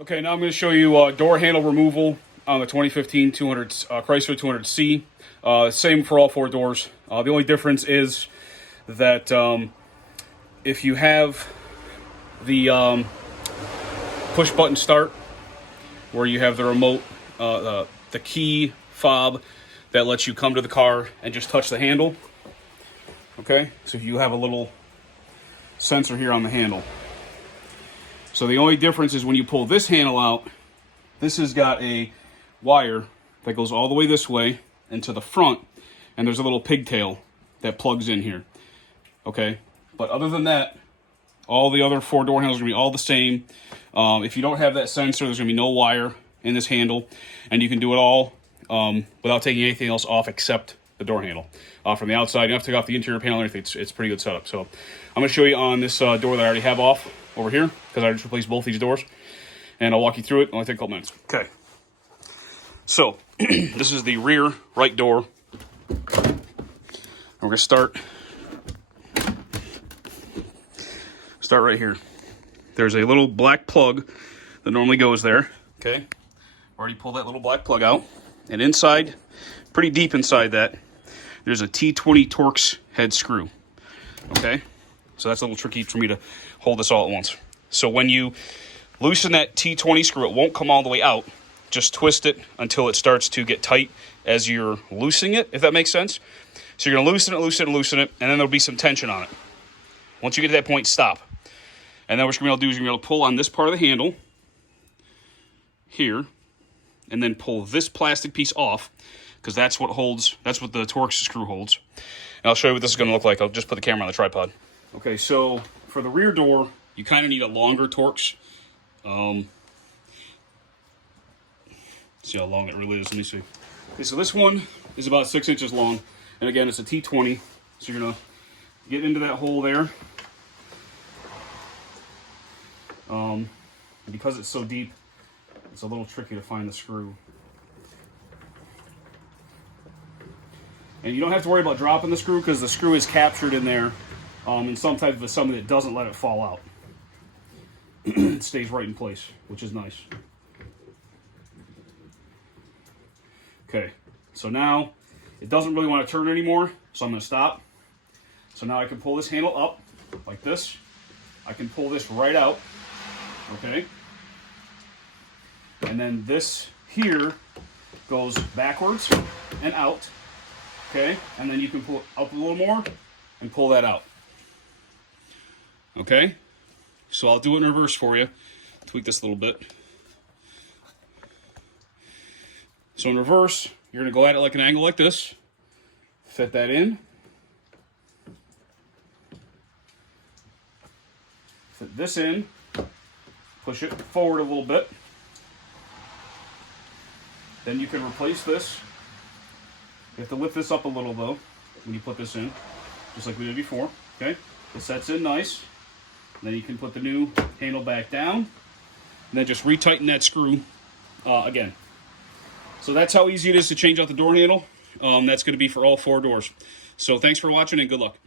Okay, now I'm going to show you door handle removal on the 2015 Chrysler 200C. Same for all four doors. The only difference is that if you have the push button start, where you have the remote, the key fob that lets you come to the car and just touch the handle. Okay, so you have a little sensor here on the handle. So the only difference is when you pull this handle out, this has got a wire that goes all the way this way and to the front, and there's a little pigtail that plugs in here. Okay, but other than that, all the other four door handles are going to be all the same. If you don't have that sensor, there's going to be no wire in this handle, and you can do it all without taking anything else off except the door handle. From the outside, you don't have to take off the interior panel or anything. It's pretty good setup. So I'm going to show you on this door that I already have off over here, because I just replaced both these doors, and I'll walk you through it. It'll only take a couple minutes. Okay. So this is the rear right door. We're going to start right here. There's a little black plug that normally goes there. Okay. Already pulled that little black plug out. And inside, pretty deep inside that, there's a T20 Torx head screw. Okay. So that's a little tricky for me to hold this all at once. So when you loosen that T20 screw, it won't come all the way out. Just twist it until it starts to get tight as you're loosening it, if that makes sense. So you're going to loosen it, and then there'll be some tension on it. Once you get to that point, stop. And then what you're going to do is you're going to pull on this part of the handle here, and then pull this plastic piece off, because that's what the Torx screw holds. And I'll show you what this is going to look like. I'll just put the camera on the tripod. Okay, so for the rear door, you kind of need a longer Torx. See how long it really is. Let me see. Okay, so this one is about 6 inches long, and again, it's a T20. So you're gonna get into that hole there. Because it's so deep, it's a little tricky to find the screw. And you don't have to worry about dropping the screw, because the screw is captured in there in some type of assembly that doesn't let it fall out. It stays right in place, which is nice. Okay, so now it doesn't really want to turn anymore, so I'm going to stop. So now I can pull this handle up like this. I can pull this right out, okay? And then this here goes backwards and out, okay? And then you can pull it up a little more and pull that out. Okay? So I'll do it in reverse for you. Tweak this a little bit. So in reverse, you're going to go at it like an angle like this. Fit that in. Fit this in. Push it forward a little bit. Then you can replace this. You have to lift this up a little though when you put this in, just like we did before. Okay? It sets in nice. And then you can put the new handle back down, and then just retighten that screw again. So that's how easy it is to change out the door handle. That's going to be for all four doors. So thanks for watching, and good luck.